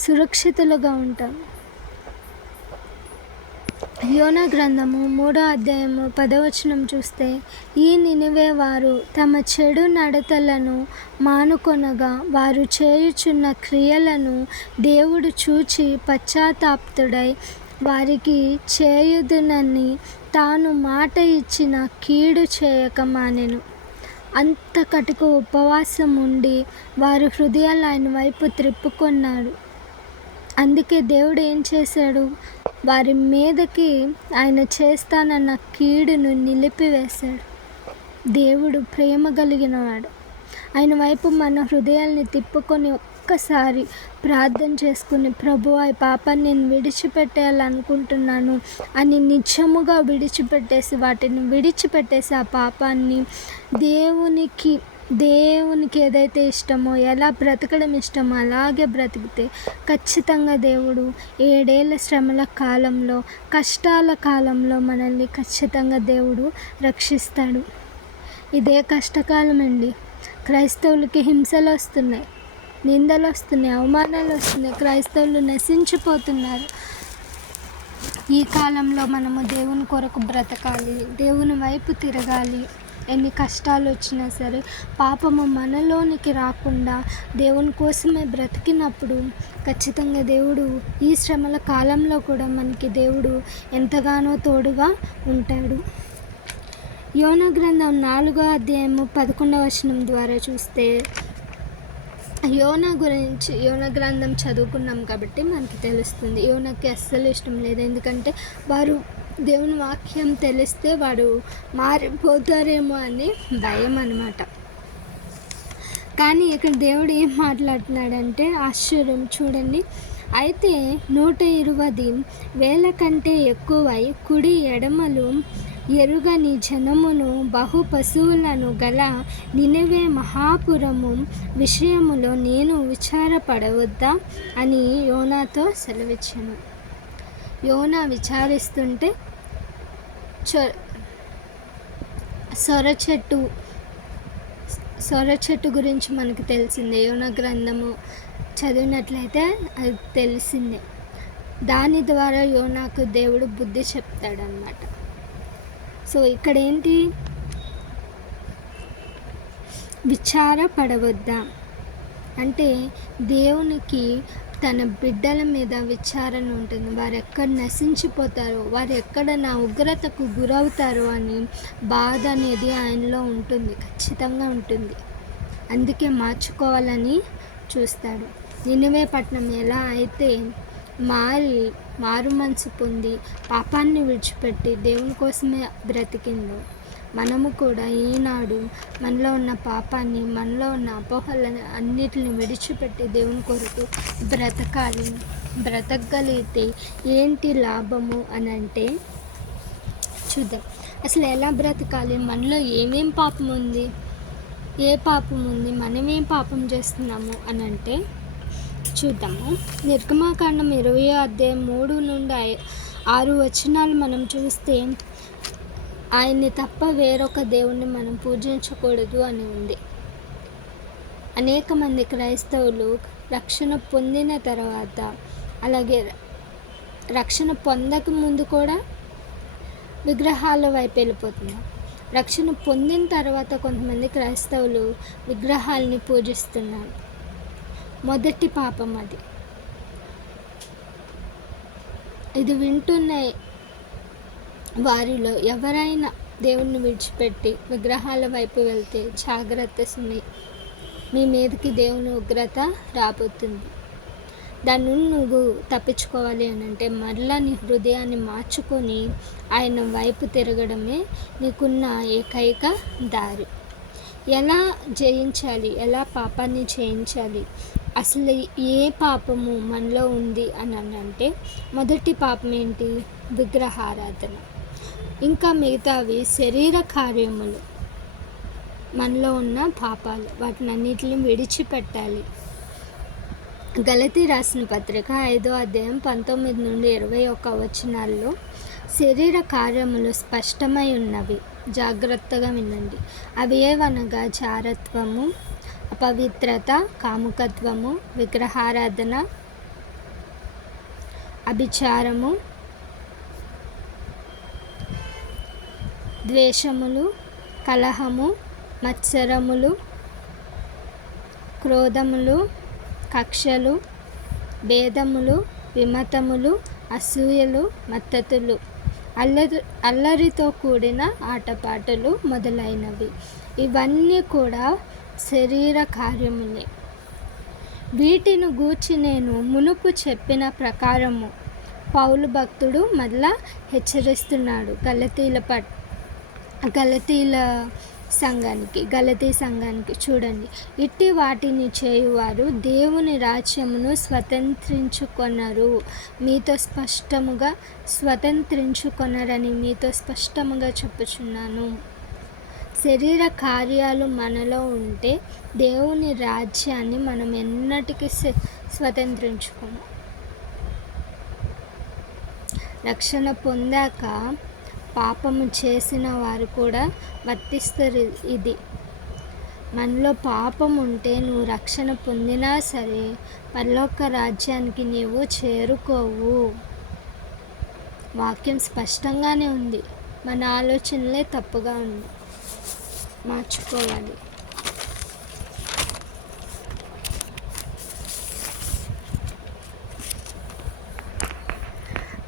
సురక్షితులుగా ఉంటాం. యోనా గ్రంథము 3వ అధ్యాయము 10వ వచనం చూస్తే, ఈ నినివే వారు తమ చెడు నడతలను మానుకొనగా వారు చేయుచున్న క్రియలను దేవుడు చూచి పశ్చాత్తాపుడై వారికి చేయుదునని తాను మాట ఇచ్చిన కీడు చేయక మానెను. అంత కటుకు ఉపవాసం ఉండి వారి హృదయాలు ఆయన వైపు త్రిప్పుకొన్నాడు. అందుకే దేవుడు ఏం చేశాడు? వారి మీదకి ఆయన చేస్తానన్న కీడును నిలిపివేశాడు. దేవుడు ప్రేమ కలిగినవాడు. ఆయన వైపు మన హృదయాల్ని తిప్పుకొని ఒక్కసారి ప్రార్థన చేసుకుని, ప్రభువా ఈ పాపాన్ని నేను విడిచిపెట్టేయాలనుకుంటున్నాను అని నిజముగా వాటిని విడిచిపెట్టేసి ఆ పాపాన్ని దేవునికి ఏదైతే ఇష్టమో, ఎలా బ్రతకడం ఇష్టమో అలాగే బ్రతికితే ఖచ్చితంగా దేవుడు 7 ఏళ్ల శ్రమల కాలంలో, కష్టాల కాలంలో మనల్ని ఖచ్చితంగా దేవుడు రక్షిస్తాడు. ఇదే కష్టకాలం అండి. క్రైస్తవులకి హింసలు వస్తున్నాయి, నిందలు వస్తున్నాయి, అవమానాలు వస్తున్నాయి. క్రైస్తవులు నశించిపోతున్నారు. ఈ కాలంలో మనము దేవుని కొరకు బ్రతకాలి, దేవుని వైపు తిరగాలి. ఎన్ని కష్టాలు వచ్చినా సరే పాపము మనలోనికి రాకుండా దేవుని కోసమే బ్రతికినప్పుడు ఖచ్చితంగా దేవుడు ఈ శ్రమల కాలంలో కూడా మనకి దేవుడు ఎంతగానో తోడుగా ఉంటాడు. యోనా గ్రంథం 4వ అధ్యాయము 11వ వచనం ద్వారా చూస్తే, యోనా గ్రంథం చదువుకున్నాం కాబట్టి మనకి తెలుస్తుంది. యోనాకి అస్సలు ఇష్టం లేదు. ఎందుకంటే వారు దేవుని వాక్యం తెలిస్తే వాడు మారిపోతారేమో అని భయం అన్నమాట. కానీ ఇక్కడ దేవుడు ఏం మాట్లాడుతున్నాడంటే ఆశ్చర్యం చూడండి. అయితే 120,000 కంటే ఎక్కువై కుడి ఎడమలు ఎరుగని జనమును బహు పశువులను గల నినివే మహాపురము విషయములో నేను విచారపడవద్దా అని యోనాతో సెలవిచ్చాను. యోనా విచారిస్తుంటే సొర చెట్టు గురించి మనకు తెలిసిందే. యోనా గ్రంథము చదివినట్లయితే అది తెలిసిందే. దాని ద్వారా యోనాకు దేవుడు బుద్ధి చెప్తాడనమాట. సో ఇక్కడ ఏంటి? విచారపడవద్దా అంటే దేవునికి తన బిడ్డల మీద విచారణ ఉంటుంది. వారు ఎక్కడ నశించిపోతారో, వారు ఎక్కడ నా ఉగ్రతకు గురవుతారో అని బాధ అనేది ఆయనలో ఉంటుంది, ఖచ్చితంగా ఉంటుంది. అందుకే మార్చుకోవాలని చూస్తాడు. నినివే పట్టణం ఎలా అయితే మారు మనసు పొంది పాపాన్ని విడిచిపెట్టి దేవుని కోసమే బ్రతికిందో, మనము కూడా ఈనాడు మనలో ఉన్న పాపాన్ని, మనలో ఉన్న అపోహలను అన్నిటిని విడిచిపెట్టి దేవుని కొరకు బ్రతకాలి. బ్రతకగలిగితే ఏంటి లాభము అని అంటే చూద్దాం. అసలు ఎలా బ్రతకాలి? మనలో ఏమేం పాపం ఉంది, ఏ పాపం ఉంది, మనమేం పాపం చేస్తున్నాము అని అంటే చూద్దాము. నిర్గమాకాండం 20వ అధ్యాయం 3 నుండి 6 వచనాలు మనం చూస్తే, ఆయన్ని తప్ప వేరొక దేవుణ్ణి మనం పూజించకూడదు అని ఉంది. అనేక మంది క్రైస్తవులు రక్షణ పొందిన తర్వాత, అలాగే రక్షణ పొందక ముందు కూడా విగ్రహాల వైపు వెళ్ళిపోతున్నారు. రక్షణ పొందిన తర్వాత కొంతమంది క్రైస్తవులు విగ్రహాలని పూజిస్తున్నారు. మొదటి పాపం అది. ఇది వింటున్న వారిలో ఎవరైనా దేవుణ్ణి విడిచిపెట్టి విగ్రహాల వైపు వెళ్తే జాగ్రత్త సుమి, మీ మీదకి దేవుని ఉగ్రత రాబోతుంది. దాని నుండి నువ్వు తప్పించుకోవాలి అని అంటే మరలా నీ హృదయాన్ని మార్చుకొని ఆయన వైపు తిరగడమే నీకున్న ఏకైక దారి. ఎలా జయించాలి, ఎలా పాపాన్ని జయించాలి, అసలు ఏ పాపము మనలో ఉంది అని అంటే మొదటి పాపం ఏంటి? విగ్రహారాధన. ఇంకా మిగతావి శరీర కార్యములు, మనలో ఉన్న పాపాలు, వాటినన్నిటిని విడిచిపెట్టాలి. గలతీ రాసిన పత్రిక 5వ అధ్యాయం 19 నుండి 21 వచనాల్లో శరీర కార్యములు స్పష్టమై ఉన్నవి, జాగ్రత్తగా వినండి. అవి ఏవనగా జారత్వము, అపవిత్రత, కాముకత్వము, విగ్రహారాధన, అభిచారము, ద్వేషములు, కలహము, మత్సరములు, క్రోధములు, కక్షలు, భేదములు, విమతములు, అసూయలు, మత్తతులు, అల్లరితో కూడిన ఆటపాటలు మొదలైనవి. ఇవన్నీ కూడా శరీర కార్యములే. వీటిని గూర్చి నేను మునుపు చెప్పిన ప్రకారము పౌలు భక్తుడు మళ్ళా హెచ్చరిస్తున్నాడు గలతీ సంఘానికి. చూడండి, ఇట్టి వాటిని చేయువారు దేవుని రాజ్యమును స్వతంత్రించుకొనరు, స్వతంత్రించుకొనరని మీతో స్పష్టముగా చెప్పుచున్నాను. శరీర కార్యాలు మనలో ఉంటే దేవుని రాజ్యాన్ని మనం ఎన్నటికీ స్వతంత్రించుకోము. రక్షణ పొందాక పాపము చేసిన వారు కూడా వర్తిస్తారు. ఇది మనలో పాపం ఉంటే నువ్వు రక్షణ పొందినా సరే పరలోక రాజ్యానికి నీవు చేరుకోవు. వాక్యం స్పష్టంగానే ఉంది. మన ఆలోచనలే తప్పుగా ఉంది, మార్చుకోవాలి.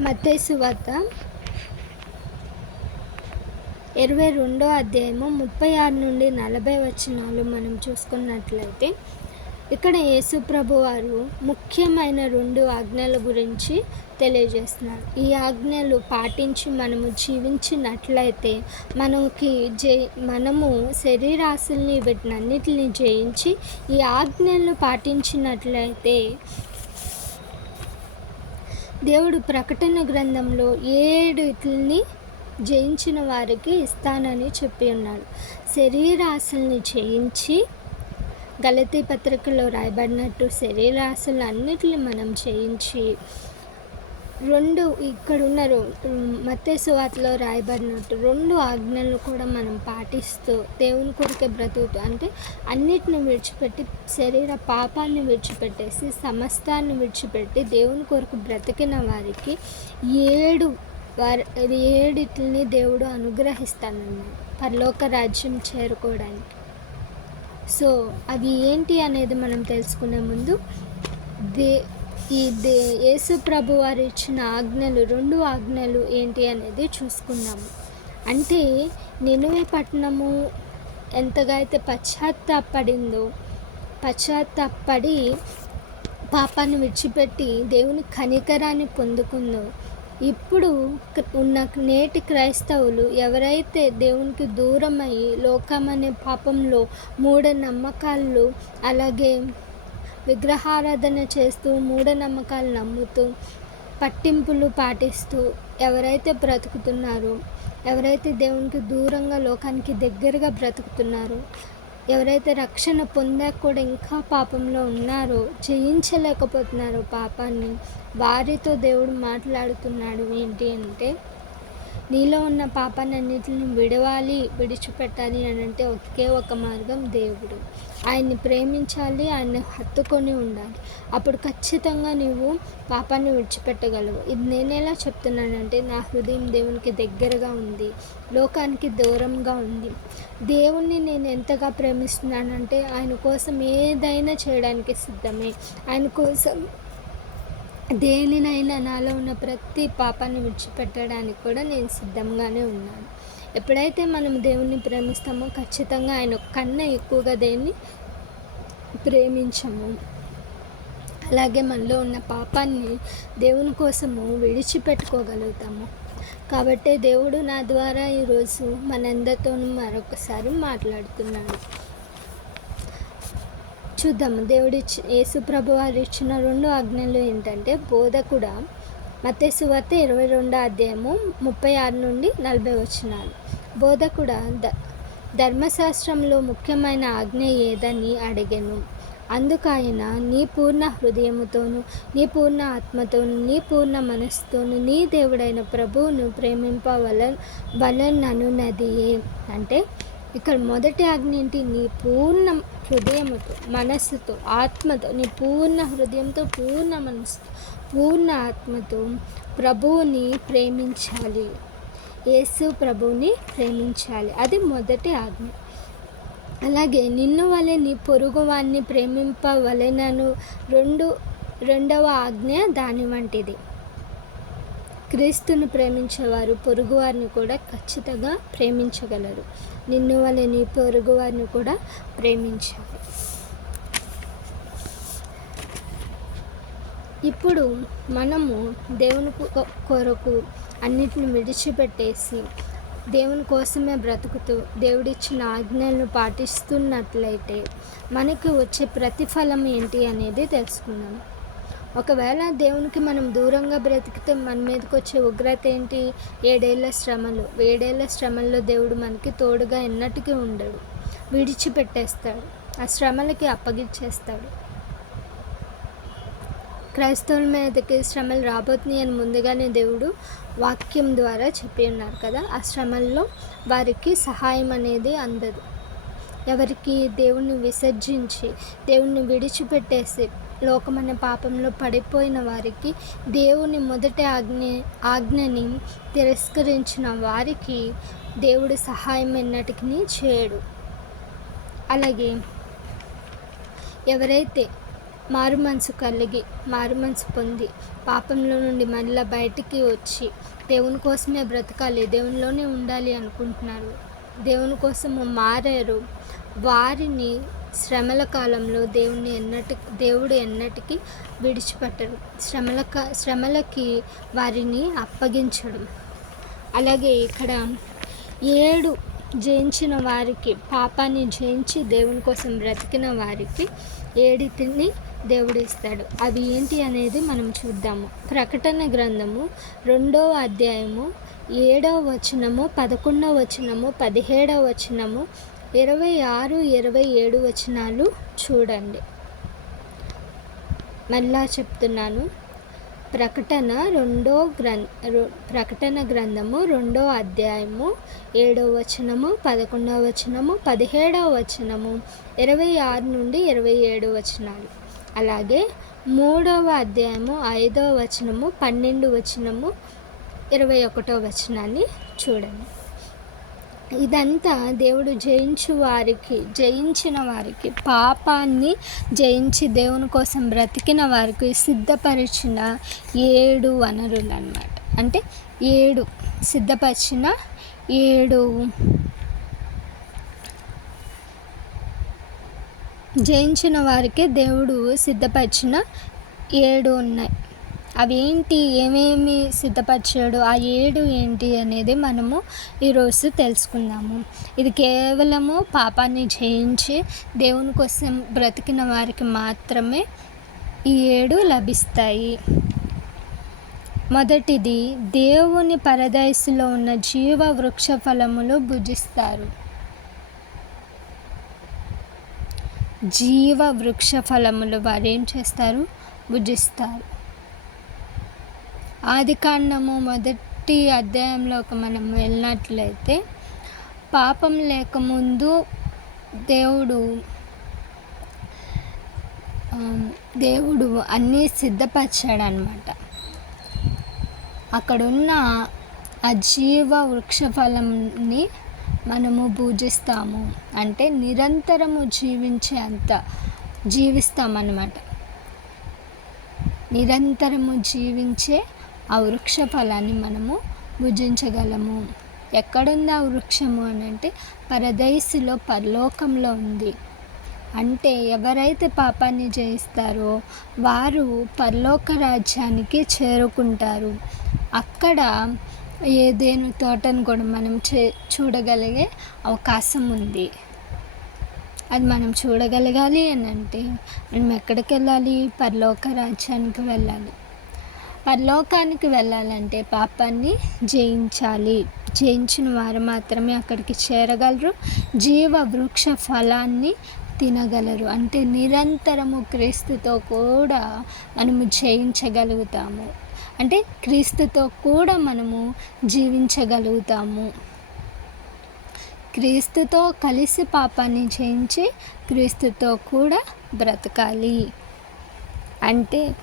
మత్తయి సువార్త 22వ అధ్యాయము 36 నుండి 40 వచనాలు మనం చూసుకున్నట్లయితే ఇక్కడ యేసు ప్రభు వారు ముఖ్యమైన 2 ఆజ్ఞల గురించి తెలియజేస్తున్నారు. ఈ ఆజ్ఞలు పాటించి మనము జీవించినట్లయితే మనము శరీరాశల్ని వీటినన్నిటిని జయించి ఈ ఆజ్ఞలను పాటించినట్లయితే దేవుడు ప్రకటన గ్రంథంలో 7 ఇట్లని జయించిన వారికి ఇస్తానని చెప్పి ఉన్నాడు. శరీరాశల్ని జయించి, గలతీ పత్రికలో రాయబడినట్టు శరీరాశలు అన్నిటిని మనం జయించి, ఇక్కడున్న మత్తయి సువార్తలో రాయబడినట్టు 2 ఆజ్ఞలను కూడా మనం పాటిస్తూ దేవుని కొరకే బ్రతుకుతూ, అంటే అన్నిటిని విడిచిపెట్టి శరీర పాపాన్ని విడిచిపెట్టేసి సమస్తాన్ని విడిచిపెట్టి దేవుని కొరకు బ్రతికిన వారికి 7 దేవుడు అనుగ్రహిస్తానన్నాడు పరలోక రాజ్యం చేరుకోవడానికి. సో అవి ఏంటి అనేది మనం తెలుసుకునే ముందు యేసు ప్రభు వారు ఇచ్చిన ఆజ్ఞలు 2 ఆజ్ఞలు ఏంటి అనేది చూసుకుందాము. అంటే నినవే పట్టణము ఎంతగా అయితే పశ్చాత్తాపడి పాపాన్ని విడిచిపెట్టి దేవుని కనికరాన్ని పొందుకుందో, ఇప్పుడు ఉన్న నేటి క్రైస్తవులు ఎవరైతే దేవునికి దూరమై లోకమనే పాపంలో మూఢనమ్మకాలు, అలాగే విగ్రహారాధన చేస్తూ మూఢనమ్మకాలు నమ్ముతూ పట్టింపులు పాటిస్తూ ఎవరైతే బ్రతుకుతున్నారో, ఎవరైతే దేవునికి దూరంగా లోకానికి దగ్గరగా బ్రతుకుతున్నారో, ఎవరైతే రక్షణ పొందాక కూడా ఇంకా పాపంలో ఉన్నారో, జయించలేకపోతున్నారో పాపాన్ని, వారితో దేవుడు మాట్లాడుతున్నాడు. ఏంటి అంటే, నీలో ఉన్న పాపాన్ని అన్నిటిని విడిచిపెట్టాలి అని అంటే ఒకే ఒక మార్గం దేవుడు. ఆయన్ని ప్రేమించాలి, ఆయన్ని హత్తుకొని ఉండాలి. అప్పుడు ఖచ్చితంగా నీవు పాపాన్ని విడిచిపెట్టగలవు. ఇది నేను ఎలా చెప్తున్నానంటే, నా హృదయం దేవునికి దగ్గరగా ఉంది, లోకానికి దూరంగా ఉంది. దేవుణ్ణి నేను ఎంతగా ప్రేమిస్తున్నానంటే ఆయన కోసం ఏదైనా చేయడానికి సిద్ధమే. ఆయన కోసం దేనినైనా, నాలో ఉన్న ప్రతి పాపాన్ని విడిచిపెట్టడానికి కూడా నేను సిద్ధంగానే ఉన్నాను. ఎప్పుడైతే మనం దేవుణ్ణి ప్రేమిస్తామో ఖచ్చితంగా ఆయన కన్నా ఎక్కువగా దేన్ని ప్రేమించము. అలాగే మనలో ఉన్న పాపాన్ని దేవుని కోసము విడిచిపెట్టుకోగలుగుతాము. కాబట్టే దేవుడు నా ద్వారా ఈరోజు మనందరితోనూ మరొకసారి మాట్లాడుతున్నాడు. చూద్దాము. యేసు ప్రభు వారు ఇచ్చిన 2 ఆజ్ఞలు ఏంటంటే, బోధకుడా మత్తయి సువార్త 22వ అధ్యాయము 36 నుండి 40 వచనాలు. బోధకుడా, ధర్మశాస్త్రంలో ముఖ్యమైన ఆజ్ఞ ఏదని అడిగెను. అందుకాయన, నీ పూర్ణ హృదయముతోను, నీ పూర్ణ ఆత్మతోను, నీ పూర్ణ మనస్సుతోను నీ దేవుడైన ప్రభువును ప్రేమింపవలననున్నదియే. అంటే ఇక్కడ మొదటి ఆజ్ఞ ఏంటి? నీ పూర్ణ హృదయముతో, మనస్సుతో, ఆత్మతో, నీ పూర్ణ హృదయంతో, పూర్ణ మనస్సుతో, పూర్ణ ఆత్మతో ప్రభువుని ప్రేమించాలి. యేసు ప్రభువుని ప్రేమించాలి. అది మొదటి ఆజ్ఞ. అలాగే నిన్ను వలె నీ పొరుగువాన్ని ప్రేమింపవలెనను రెండవ ఆజ్ఞ దాని వంటిది. క్రీస్తును ప్రేమించేవారు పొరుగువారిని కూడా ఖచ్చితంగా ప్రేమించగలరు. నిన్ను వలె నీ పొరుగువారిని కూడా ప్రేమించాలి. ఇప్పుడు మనము దేవుని కొరకు అన్నిటిని విడిచిపెట్టేసి దేవుని కోసమే బ్రతుకుతూ దేవుడిచ్చిన ఆజ్ఞలను పాటిస్తున్నట్లయితే మనకి వచ్చే ప్రతిఫలం ఏంటి అనేది తెలుసుకుందాం. ఒకవేళ దేవునికి మనం దూరంగా బ్రతికితే మన మీదకి వచ్చే ఉగ్రత ఏంటి? 7 ఏళ్ల శ్రమలు. 7 ఏళ్ల శ్రమల్లో దేవుడు మనకి తోడుగా ఎన్నటికీ ఉండడు. విడిచిపెట్టేస్తాడు, ఆ శ్రమలకి అప్పగిచ్చేస్తాడు. క్రైస్తవుల మీదకి శ్రమలు రాబోతున్నాయి అని ముందుగానే దేవుడు వాక్యం ద్వారా చెప్పి ఉన్నారు కదా. ఆ శ్రమల్లో వారికి సహాయం అనేది అందదు. ఎవరికి? దేవుణ్ణి విసర్జించి దేవుణ్ణి విడిచిపెట్టేసి లోకమనే పాపంలో పడిపోయిన వారికి, దేవుని మొదటి ఆజ్ఞని తిరస్కరించిన వారికి దేవుడు సహాయం ఎన్నటికీ చేయడు. అలాగే ఎవరైతే మారుమనసు కలిగి, మారుమనసు పొంది పాపంలో నుండి మళ్ళీ బయటికి వచ్చి దేవుని కోసమే బ్రతకాలి, దేవునిలోనే ఉండాలి అనుకుంటున్నారు, దేవుని కోసము మారారు, వారిని శ్రమల కాలంలో దేవుడు ఎన్నటికీ విడిచిపెట్టడు. శ్రమలకి వారిని అప్పగించడం. అలాగే ఇక్కడ 7 జయించిన వారికి, పాపాన్ని జయించి దేవుని కోసం బ్రతికిన వారికి 7 దేవుడు ఇస్తాడు. అవి ఏంటి అనేది మనం చూద్దాము. ప్రకటన గ్రంథము 2వ అధ్యాయము 7వ వచనము, 11వ వచనము, 17వ వచనము, 26, 27 వచనాలు చూడండి. మళ్ళా చెప్తున్నాను. ప్రకటన గ్రంథము 2వ అధ్యాయము 7వ వచనము, 11వ వచనము, 17వ వచనము, 26 నుండి 27 వచనాలు. అలాగే 3వ అధ్యాయము 5వ వచనము, 12 వచనము, 21వ వచనాన్ని చూడండి. ఇదంతా దేవుడు జయించిన వారికి, పాపాన్ని జయించి దేవుని కోసం బ్రతికిన వారికి సిద్ధపరిచిన 7 వనరులు అన్నమాట. అంటే 7 సిద్ధపరిచిన 7 జయించిన వారికి దేవుడు సిద్ధపరిచిన 7 ఉన్నాయి. అవి ఏంటి? ఏమేమి సిద్ధపరిచాడు? ఆ 7 ఏంటి అనేది మనము ఈరోజు తెలుసుకుందాము. ఇది కేవలము పాపాన్ని జయించి దేవుని కోసం బ్రతికిన వారికి మాత్రమే ఈ 7 లభిస్తాయి. మొదటిది, దేవుని పరదైసులో ఉన్న జీవ వృక్ష ఫలములు భుజిస్తారు. జీవ వృక్ష ఫలములు వారు ఏం చేస్తారు? భుజిస్తారు. ఆదికాండము 1వ అధ్యాయంలోకి మనం వెళ్ళినట్లయితే, పాపం లేకముందు దేవుడు అన్నీ సిద్ధపరిచాడు అన్నమాట. అక్కడున్న ఆ జీవ వృక్ష ఫలంని మనము పూజిస్తాము. అంటే నిరంతరము జీవిస్తామన్నమాట. నిరంతరము జీవించే ఆ వృక్ష ఫలాన్ని మనము భుజించగలము. ఎక్కడుంది ఆ వృక్షము అని అంటే పరదైసులో, పరలోకంలో ఉంది. అంటే ఎవరైతే పాపాన్ని జయిస్తారో వారు పరలోక రాజ్యానికి చేరుకుంటారు. అక్కడ ఏదైనా తోటను కూడా మనం చూడగలిగే అవకాశం ఉంది. అది మనం చూడగలగాలి అని అంటే మనం ఎక్కడికి వెళ్ళాలి? పరలోక రాజ్యానికి వెళ్ళాలి. పరలోకానికి వెళ్ళాలంటే పాపాన్ని జయించాలి. జయించిన వారు మాత్రమే అక్కడికి చేరగలరు. జీవ వృక్ష ఫలాన్ని తినగలరు. అంటే నిరంతరము క్రీస్తుతో కూడా మనము జయించగలుగుతాము. అంటే క్రీస్తుతో కూడా మనము జీవించగలుగుతాము. క్రీస్తుతో కలిసి పాపాన్ని జయించి క్రీస్తుతో కూడా బ్రతకాలి. అంటే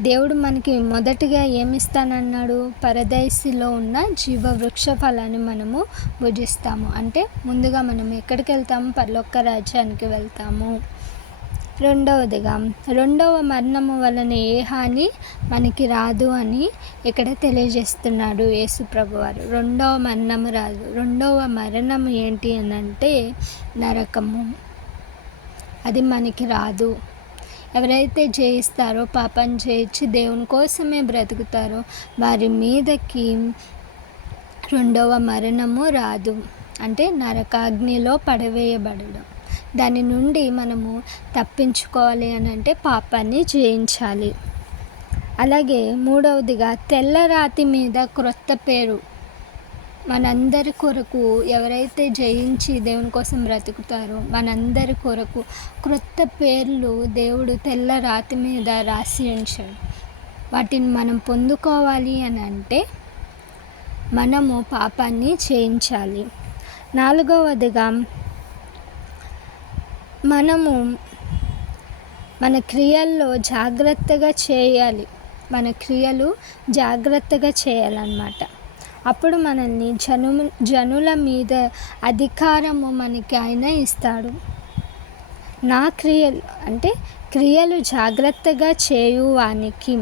దేవుడు మనకి మొదటిగా ఏమిస్తానన్నాడు? పరదైసిలో ఉన్న జీవవృక్ష ఫలాన్ని మనము భుజిస్తాము. అంటే ముందుగా మనం ఎక్కడికి వెళ్తాము? పరలోక రాజ్యానికి వెళ్తాము. రెండవదిగా, రెండవ మరణము వలన ఏ హాని మనకి రాదు అని ఇక్కడ తెలియజేస్తున్నాడు యేసు ప్రభువారు. రెండవ మరణము రాదు. రెండవ మరణం ఏంటి అని అంటే నరకము. అది మనకి రాదు. ఎవరైతే జయిస్తారో, పాపాన్ని జయించి దేవుని కోసమే బ్రతుకుతారో వారి మీదకి రెండవ మరణము రాదు. అంటే నరకాగ్నిలో పడవేయబడడం. దాని నుండి మనము తప్పించుకోవాలి అని అంటే పాపాన్ని జయించాలి. అలాగే మూడవదిగా, తెల్లరాతి మీద క్రొత్త పేరు. మనందరి కొరకు ఎవరైతే జయించి దేవుని కోసం బ్రతుకుతారో మనందరి కొరకు క్రొత్త పేర్లు దేవుడు తెల్ల రాతి మీద రాసి ఉంచాడు. వాటిని మనం పొందుకోవాలి అని అంటే మనము పాపాన్ని జయించాలి. నాలుగవదిగా, మనము మన క్రియల్లో జాగ్రత్తగా చేయాలి. మన క్రియలు జాగ్రత్తగా చేయాలన్నమాట. అప్పుడు మనల్ని జనుల మీద అధికారము మనకి ఆయన ఇస్తాడు. నా క్రియలు అంటే క్రియలు జాగ్రత్తగా చేయువానికి,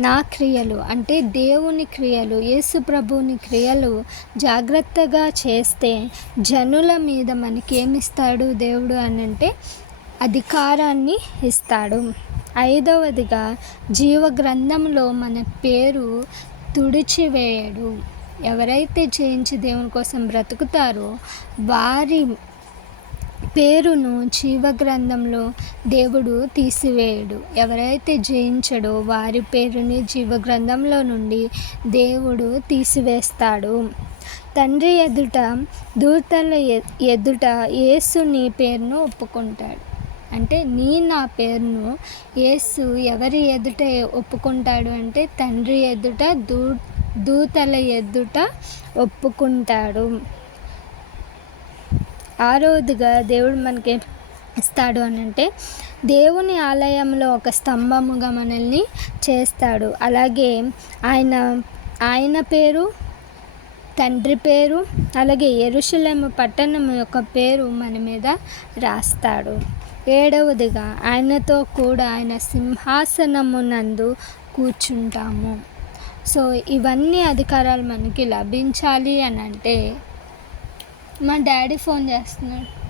నా క్రియలు అంటే దేవుని క్రియలు, యేసు ప్రభువుని క్రియలు జాగ్రత్తగా చేస్తే జనుల మీద మనకి ఏమిస్తాడు దేవుడు అని అంటే అధికారాన్ని ఇస్తాడు. ఐదవదిగా, జీవ గ్రంథంలో మన పేరు తుడిచివేయడు. ఎవరైతే జయించి దేవుని కోసం బ్రతుకుతారో వారి పేరును జీవగ్రంథంలో దేవుడు తీసివేయడు. ఎవరైతే జయించడో వారి పేరుని జీవగ్రంథంలో నుండి దేవుడు తీసివేస్తాడు. తండ్రి ఎదుట, దూతల ఎదుట యేసు నీ పేరును ఒప్పుకుంటాడు. అంటే నా పేరును యేసు ఎవరి ఎదుట ఒప్పుకుంటాడు అంటే తండ్రి ఎదుట, దూతల ఎదుట ఒప్పుకుంటాడు. ఆరోదిగా దేవుడు మనకి ఇస్తాడు అని అంటే దేవుని ఆలయంలో ఒక స్తంభముగా మనల్ని చేస్తాడు. అలాగే ఆయన పేరు, తండ్రి పేరు, అలాగే యెరూషలేము పట్టణం యొక్క పేరు మన మీద రాస్తాడు. ఏడవదిగా, ఆయనతో కూడా ఆయన సింహాసనమునందు కూర్చుంటాము. సో ఇవన్నీ అధికారాలు మనకి లభించాలి అని అంటే మా డాడీ ఫోన్ చేస్తున్నాడు.